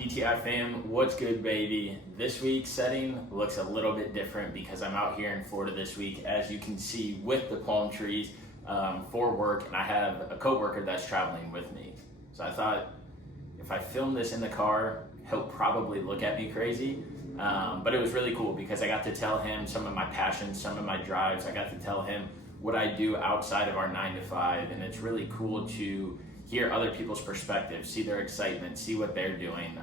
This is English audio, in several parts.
DTI fam, what's good, baby? This week's setting looks a little bit different because I'm out here in Florida this week, as you can see, with the palm trees for work, and I have a coworker that's traveling with me. So I thought if I film this in the car, he'll probably look at me crazy, but it was really cool because I got to tell him some of my passions, some of my drives. I got to tell him what I do outside of our 9 to 5, and it's really cool to hear other people's perspectives, see their excitement, see what they're doing.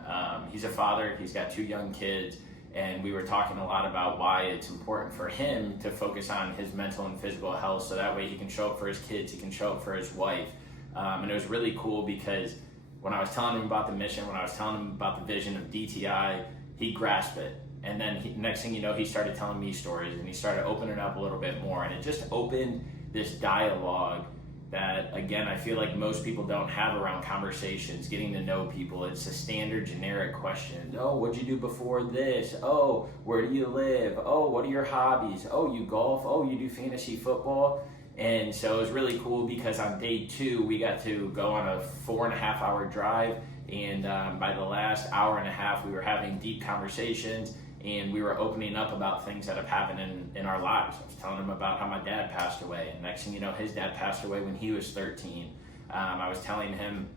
He's a father, he's got 2 young kids, and we were talking a lot about why it's important for him to focus on his mental and physical health so that way he can show up for his kids, he can show up for his wife. And it was really cool because when I was telling him about the mission, when I was telling him about the vision of DTI, he grasped it. And then next thing you know, he started telling me stories and he started opening up a little bit more. And it just opened this dialogue that, again, I feel like most people don't have around conversations, getting to know people. It's a standard generic question. Oh, what'd you do before this? Oh, where do you live? Oh, what are your hobbies? Oh, you golf? Oh, you do fantasy football? And so it was really cool because on day 2, we got to go on a 4.5-hour drive. And by the last hour and a half, we were having deep conversations and we were opening up about things that have happened in our lives. I was telling him about how my dad passed away, and next thing you know, his dad passed away when he was 13. I was telling him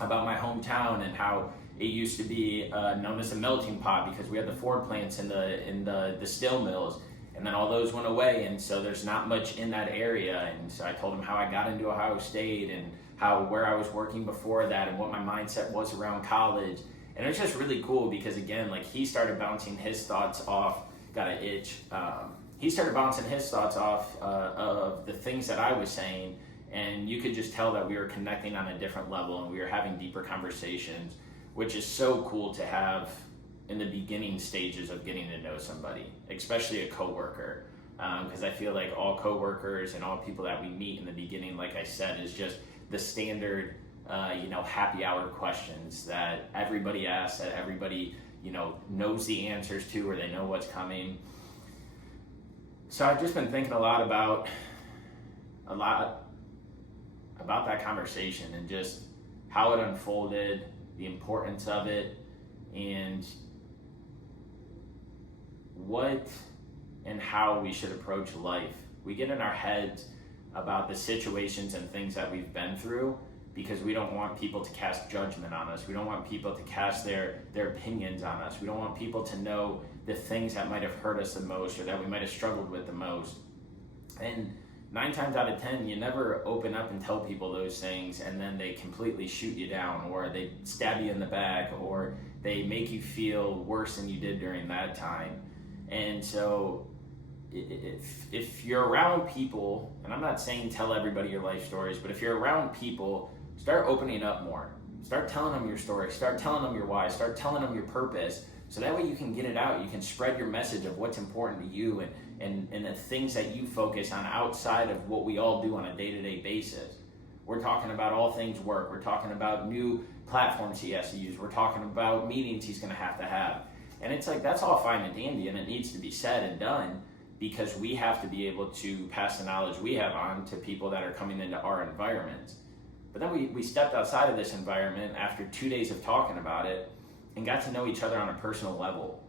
about my hometown and how it used to be known as a melting pot because we had the Ford plants in the steel mills, and then all those went away, and so there's not much in that area. And so I told him how I got into Ohio State and where I was working before that and what my mindset was around college. And it's just really cool because, again, like, he started bouncing his thoughts off, got an itch. He started bouncing his thoughts off of the things that I was saying, and you could just tell that we were connecting on a different level and we were having deeper conversations, which is so cool to have in the beginning stages of getting to know somebody, especially a coworker. Because I feel like all coworkers and all people that we meet in the beginning, like I said, is just the standard happy hour questions that everybody asks, that everybody, knows the answers to, or they know what's coming. So I've just been thinking a lot about that conversation and just how it unfolded, the importance of it, and what and how we should approach life. We get in our heads about the situations and things that we've been through because we don't want people to cast judgment on us. We don't want people to cast their opinions on us. We don't want people to know the things that might have hurt us the most or that we might have struggled with the most. And 9 times out of 10, you never open up and tell people those things and then they completely shoot you down, or they stab you in the back, or they make you feel worse than you did during that time. And so if you're around people, and I'm not saying tell everybody your life stories, but if you're around people, start opening up more. Start telling them your story. Start telling them your why. Start telling them your purpose. So that way you can get it out. You can spread your message of what's important to you and the things that you focus on outside of what we all do on a day-to-day basis. We're talking about all things work. We're talking about new platforms he has to use. We're talking about meetings he's going to have. And it's like, that's all fine and dandy, and it needs to be said and done because we have to be able to pass the knowledge we have on to people that are coming into our environment. But then we stepped outside of this environment after 2 days of talking about it and got to know each other on a personal level.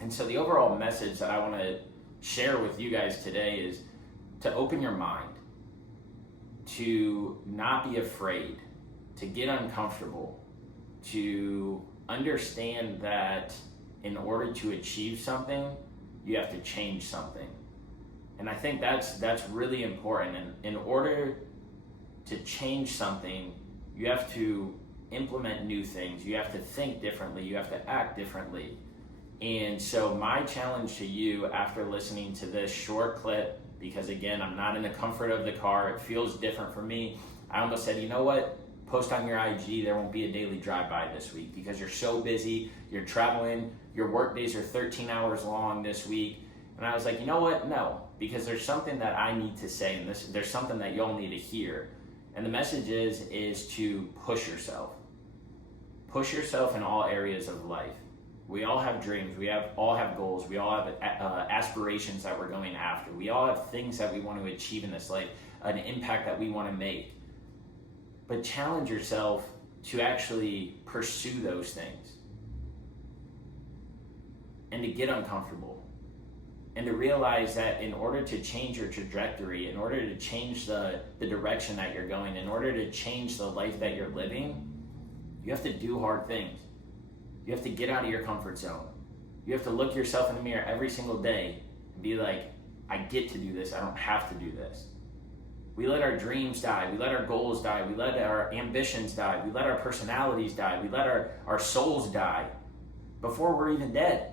And so the overall message that I want to share with you guys today is to open your mind, to not be afraid, to get uncomfortable, to understand that in order to achieve something, you have to change something. And I think that's really important. And in order to change something, you have to implement new things. You have to think differently. You have to act differently. And so my challenge to you after listening to this short clip, because again, I'm not in the comfort of the car, it feels different for me. I almost said, you know what? Post on your IG, there won't be a daily drive-by this week because you're so busy, you're traveling, your work days are 13 hours long this week. And I was like, you know what? No, because there's something that I need to say, and there's something that y'all need to hear. And the message is to push yourself. Push yourself in all areas of life. We all have dreams, we all have goals, we all have aspirations that we're going after. We all have things that we want to achieve in this life, an impact that we want to make. But challenge yourself to actually pursue those things. and to get uncomfortable and to realize that in order to change your trajectory, in order to change the direction that you're going, in order to change the life that you're living, you have to do hard things. You have to get out of your comfort zone. You have to look yourself in the mirror every single day and be like, I get to do this, I don't have to do this. We let our dreams die, we let our goals die, we let our ambitions die, we let our personalities die, we let our souls die before we're even dead.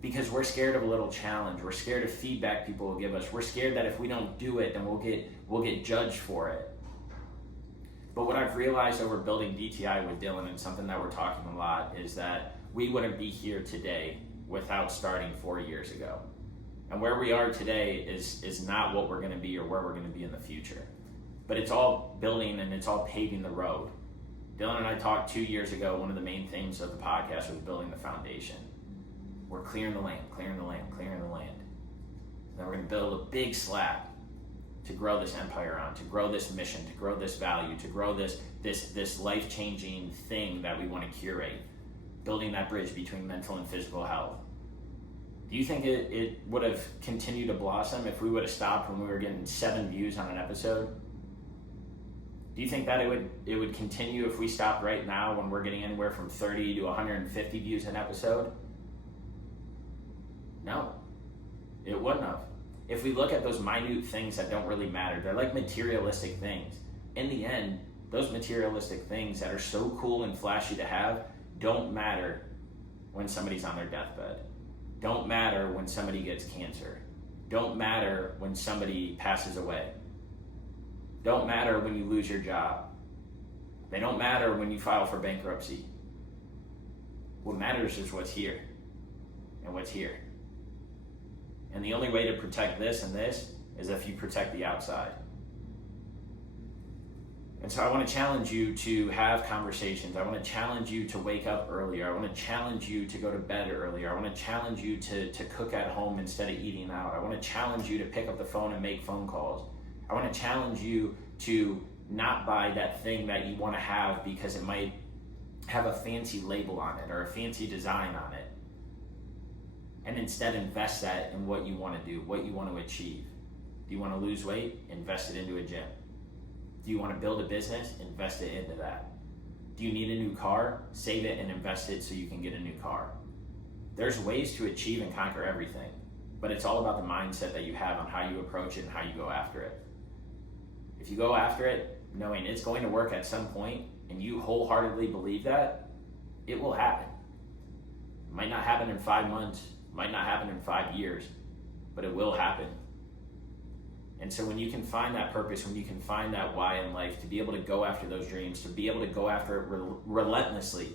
Because we're scared of a little challenge, we're scared of feedback people will give us, we're scared that if we don't do it, then we'll get judged for it. But what I've realized over building DTI with Dylan, and something that we're talking a lot, is that we wouldn't be here today without starting 4 years ago. And where we are today is not what we're going to be or where we're going to be in the future. But it's all building and it's all paving the road. Dylan and I talked 2 years ago, one of the main themes of the podcast was building the foundation. We're clearing the land, clearing the land, clearing the land. Then we're going to build a big slab to grow this empire on, to grow this mission, to grow this value, to grow this life-changing thing that we want to curate. Building that bridge between mental and physical health. Do you think it would have continued to blossom if we would have stopped when we were getting 7 views on an episode? Do you think that it would continue if we stopped right now when we're getting anywhere from 30 to 150 views an episode? No, it wouldn't have. If we look at those minute things that don't really matter, they're like materialistic things. In the end, those materialistic things that are so cool and flashy to have don't matter when somebody's on their deathbed. Don't matter when somebody gets cancer. Don't matter when somebody passes away. Don't matter when you lose your job. They don't matter when you file for bankruptcy. What matters is what's here and what's here. And the only way to protect this and this is if you protect the outside. And so I want to challenge you to have conversations. I want to challenge you to wake up earlier. I want to challenge you to go to bed earlier. I want to challenge you to cook at home instead of eating out. I want to challenge you to pick up the phone and make phone calls. I want to challenge you to not buy that thing that you want to have because it might have a fancy label on it or a fancy design on it. And instead invest that in what you want to do, what you want to achieve. Do you want to lose weight? Invest it into a gym. Do you want to build a business? Invest it into that. Do you need a new car? Save it and invest it so you can get a new car. There's ways to achieve and conquer everything, but it's all about the mindset that you have on how you approach it and how you go after it. If you go after it knowing it's going to work at some point and you wholeheartedly believe that, it will happen. It might not happen in 5 months, might not happen in 5 years, but it will happen. And so when you can find that purpose, when you can find that why in life, to be able to go after those dreams, to be able to go after it relentlessly,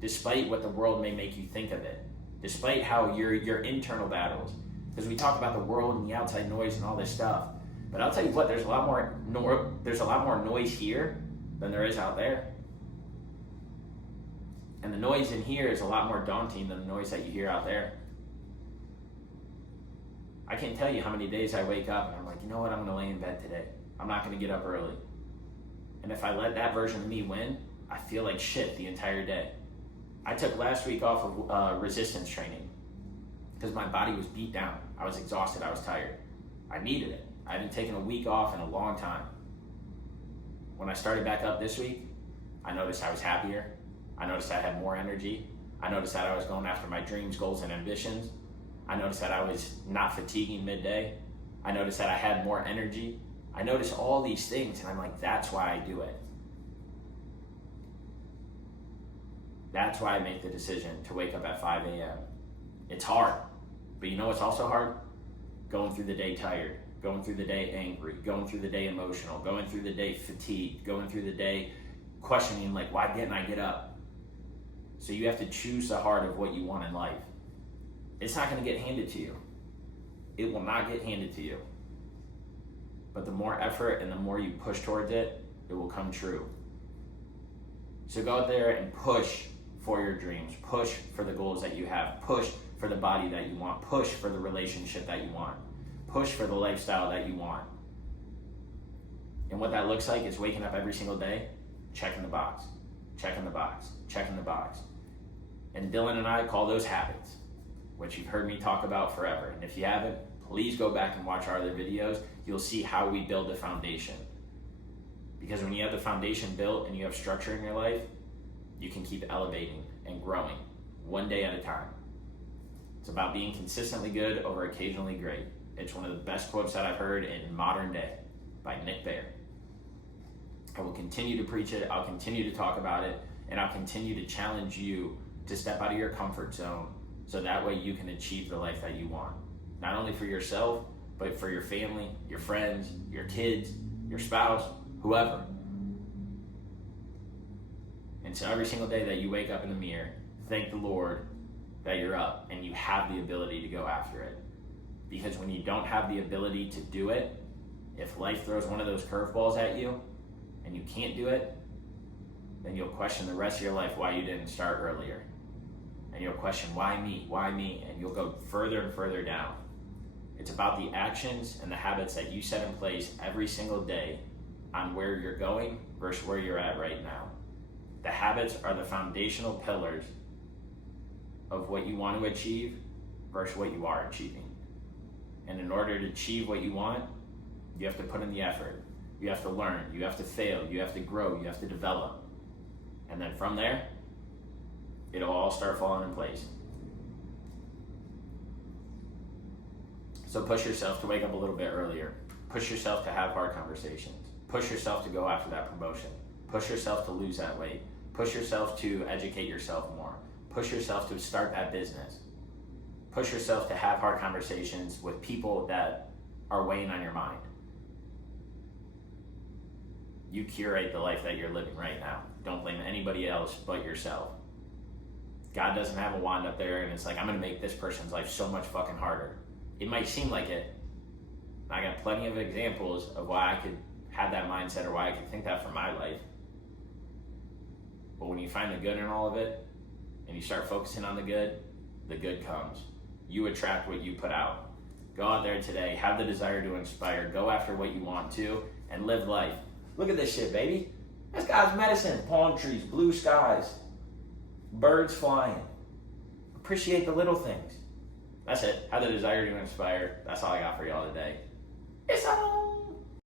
despite what the world may make you think of it, despite how your internal battles, because we talk about the world and the outside noise and all this stuff, but I'll tell you what, there's a lot more noise here than there is out there. And the noise in here is a lot more daunting than the noise that you hear out there. I can't tell you how many days I wake up and I'm like, you know what, I'm going to lay in bed today. I'm not going to get up early. And if I let that version of me win, I feel like shit the entire day. I took last week off of resistance training because my body was beat down. I was exhausted. I was tired. I needed it. I hadn't taken a week off in a long time. When I started back up this week, I noticed I was happier. I noticed I had more energy. I noticed that I was going after my dreams, goals, and ambitions. I noticed that I was not fatiguing midday. I noticed that I had more energy. I noticed all these things, and I'm like, that's why I do it. That's why I make the decision to wake up at 5 a.m. It's hard, but you know what's also hard? Going through the day tired, going through the day angry, going through the day emotional, going through the day fatigued, going through the day questioning, like, why didn't I get up? So you have to choose the heart of what you want in life. It's not going to get handed to you. It will not get handed to you. But the more effort and the more you push towards it, it will come true. So go out there and push for your dreams. Push for the goals that you have. Push for the body that you want. Push for the relationship that you want. Push for the lifestyle that you want. And what that looks like is waking up every single day, checking the box, checking the box, checking the box. And Dylan and I call those habits, which you've heard me talk about forever. And if you haven't, please go back and watch our other videos. You'll see how we build the foundation. Because when you have the foundation built and you have structure in your life, you can keep elevating and growing one day at a time. It's about being consistently good over occasionally great. It's one of the best quotes that I've heard in modern day by Nick Bear. I will continue to preach it, I'll continue to talk about it, and I'll continue to challenge you to step out of your comfort zone so that way you can achieve the life that you want. Not only for yourself, but for your family, your friends, your kids, your spouse, whoever. And so every single day that you wake up in the mirror, thank the Lord that you're up and you have the ability to go after it. Because when you don't have the ability to do it, if life throws one of those curveballs at you and you can't do it, then you'll question the rest of your life why you didn't start earlier. And you'll question, why me? And you'll go further and further down. It's about the actions and the habits that you set in place every single day on where you're going versus where you're at right now. The habits are the foundational pillars of what you want to achieve versus what you are achieving. And in order to achieve what you want, you have to put in the effort. You have to learn, you have to fail, you have to grow, you have to develop. And then from there, it'll all start falling in place. So push yourself to wake up a little bit earlier. Push yourself to have hard conversations. Push yourself to go after that promotion. Push yourself to lose that weight. Push yourself to educate yourself more. Push yourself to start that business. Push yourself to have hard conversations with people that are weighing on your mind. You curate the life that you're living right now. Don't blame anybody else but yourself. God doesn't have a wand up there and it's like, I'm gonna make this person's life so much fucking harder. It might seem like it. I got plenty of examples of why I could have that mindset or why I could think that for my life. But when you find the good in all of it and you start focusing on the good comes. You attract what you put out. Go out there today, have the desire to inspire, go after what you want to, and live life. Look at this shit, baby. That's God's medicine. Palm trees, blue skies, birds flying. Appreciate the little things. That's it. Have the desire to inspire. That's all I got for y'all today. It's on.